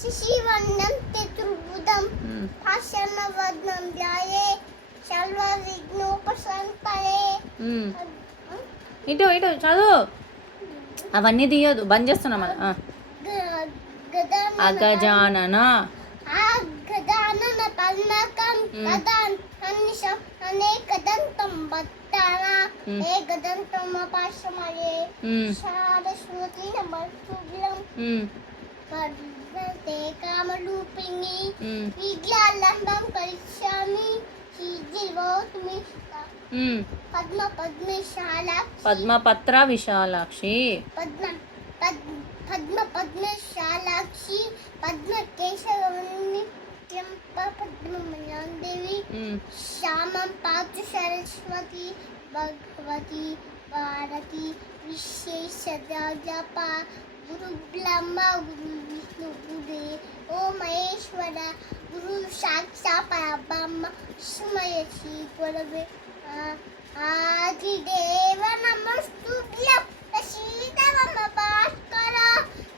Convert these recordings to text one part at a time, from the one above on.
శిశివర్ణం చతుర్భుజం భాషణవర్ణం ధ్యాయే సర్వవిఘ్నోపశాంతయే. ఇటు ఇటు చదువు, అవన్నీ తీయదు, బంద్ చేస్తున్నాం. అగజానన గజానన పద్మకం గదాన్ అనిశం అనేకదంతం భక్తాన ఏకదంతం అపాశమయే సారస్వతి నమస్తుభ్యం పద్మతే కామరూపిణి విద్యాలంబం కరిష్యామి శ్రీజీవోతుమి పద్మ పద్మశాలాక్షి పద్మపత్ర విశాలాక్షి పద్మ పద్మశాలాక్షి పద్మ కేశవని చెంప పద్మమయాందేవి శ్యామం పాతు సరస్వతి భగవతి భారతి విశేషజప గురు బ్రహ్మ గురు విష్ణు గురుదేవో మహేశ్వర గురు సాక్షాత్ పరబ్రహ్మ తస్మై శ్రీ గురవే ఆదిదేవ నమస్తుభ్యం శ్రీదేవ భాస్కర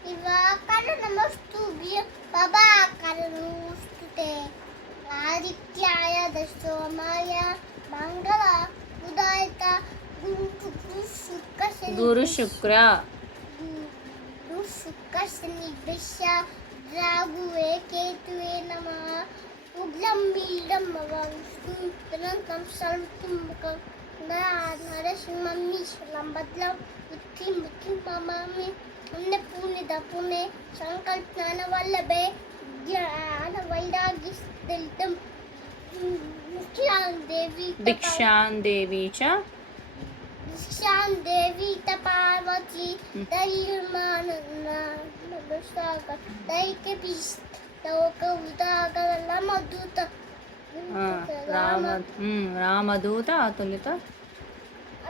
దివాకర నమస్తుభ్యం ప్రభాకర నమస్తుతే ఆదిత్యాయ దశోమాయ మంగళ ఉదయత గురు శుక్ర శని దశ రాఘువే కేతువే నమః ఉగ్రం మీలం విష్ణు తనంతం సర్వముఖం నరసింహం బద్లం ఉత్తిం ఉత్తిం మమామి అన్న పూర్ణిద పుణ్య సంకల్పన వల్లభే జ్ఞాన వైరాగ్య దళితం దీక్షాం దేవి చ దీక్షాం దేవి పార్వతి దైర్మానంద దైకే రామదూత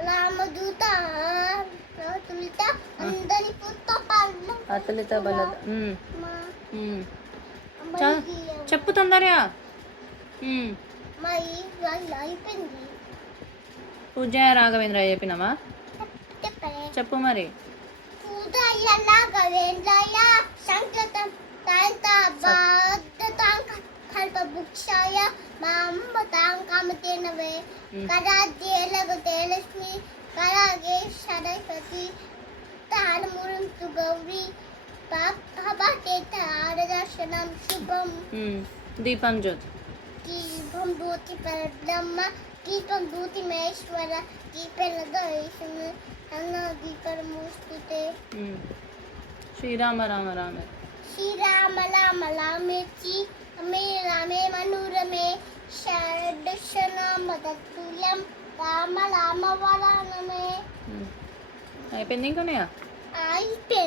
రామదూత అతులిత అందరి పుత్త అతులిత బలద. చెప్పు తొందరగా. మరి వాళ్ళు అయిపోయింది. పూజాయ రాఘవేంద్ర చెప్పినామా? చెప్పు మరి. పూజాయ రాఘవేంద్రాయ సంకృతం కల్పవృక్షాయ మామతాం కామధేనవే కరాధ్యే లగతే లక్ష్మి కరాగే సరస్వతి తాళమురంతు గౌరీ పాపే తారదర్శనం శుభం. దీపం జ్యోతి దీపం జ్యోతి పరబ్రహ్మ దీపం జ్యోతి మహేశ్వర దీపలదీశ్వరు అన్న దీపరమూస్తుతే. శ్రీరామ రామ రామ శ్రీరామ రామ రామేతి అమే రామే మనోరమే షడ్దశనామతుల్యం రామ రామ వరానమే. అయిపోయింది. ఇంకా అయిపోయింది.